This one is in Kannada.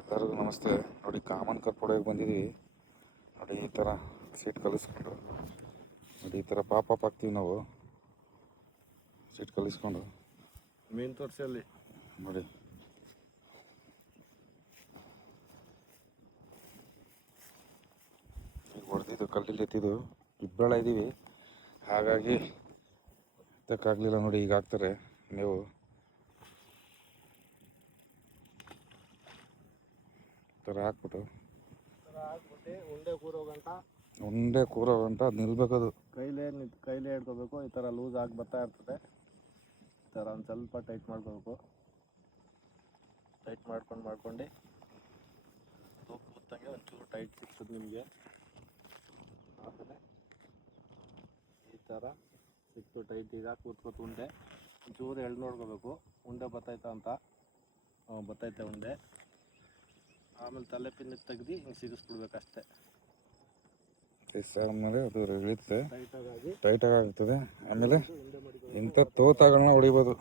ಎಲ್ಲರಿಗೂ ನಮಸ್ತೆ. ನೋಡಿ, ಕಾಮನ್ ಕಪ್ ಹೊಡೆಯೋಕೆ ಬಂದಿದ್ದೀವಿ. ನೋಡಿ, ಈ ಥರ ಸೀಟ್ ಕಲಿಸ್ಕೊಂಡು ನೋಡಿ, ಈ ಥರ ಪಾಪ್ ಹಾಕ್ತೀವಿ ನಾವು. ಸೀಟ್ ಕಲಿಸ್ಕೊಂಡು ಮೀನು ತೋರಿಸಿ ಅಲ್ಲಿ ನೋಡಿ. ಈಗ ಹೊಡೆದಿದ್ದು ಕಲ್ಲಲ್ಲಿ ಎತ್ತಿದ್ದು ಇಬ್ಬಳ ಇದ್ದೀವಿ, ಹಾಗಾಗಿ ಎತ್ತಕ್ಕಾಗಲಿಲ್ಲ. ನೋಡಿ, ಈಗ ಹಾಕ್ತಾರೆ. ನೀವು ಈ ಥರ ಹಾಕ್ಬಿಟ್ಟು ಉಂಡೆ ಕೂರೋ ಗಂಟ ಅದು ನಿಲ್ಬೇಕದು. ಕೈಲೇ ಹಿಡ್ಕೋಬೇಕು. ಈ ಥರ ಲೂಸ್ ಆಗಿ ಬರ್ತಾ ಇರ್ತದೆ. ಈ ಥರ ಒಂದು ಸ್ವಲ್ಪ ಟೈಟ್ ಮಾಡ್ಕೋಬೇಕು. ಟೈಟ್ ಮಾಡ್ಕೊಂಡು ತೂಕು ಕೂತಂಗೆ ಒಂಚೂರು ಟೈಟ್ ಸಿಗ್ತದೆ ನಿಮಗೆ. ಆಮೇಲೆ ಈ ಥರ ಸಿಕ್ತು ಟೈಟ್. ಈಗ ಕೂತ್ಕೋತು ಉಂಡೆ ಒಂಚೂರು ಎಳ್ದು ನೋಡ್ಕೋಬೇಕು ಉಂಡೆ ಬತ್ತೈತಾ ಅಂತ. ಬತ್ತೈತೆ ಉಂಡೆ. ಆಮೇಲೆ ತಲೆ ಪಿನ್ ತೆಗ್ದು ಹಿಂಗೆ ಸಿಗಿಸ್ಬಿಡ್ಬೇಕಷ್ಟೇ. ಆಮೇಲೆ ಅದು ಇಳಿಯುತ್ತೆ, ಟೈಟಾಗಿ ಆಗ್ತದೆ. ಆಮೇಲೆ ಇಂಥ ತೋತಾಗಳನ್ನ ಹೊಡಿಬೋದು.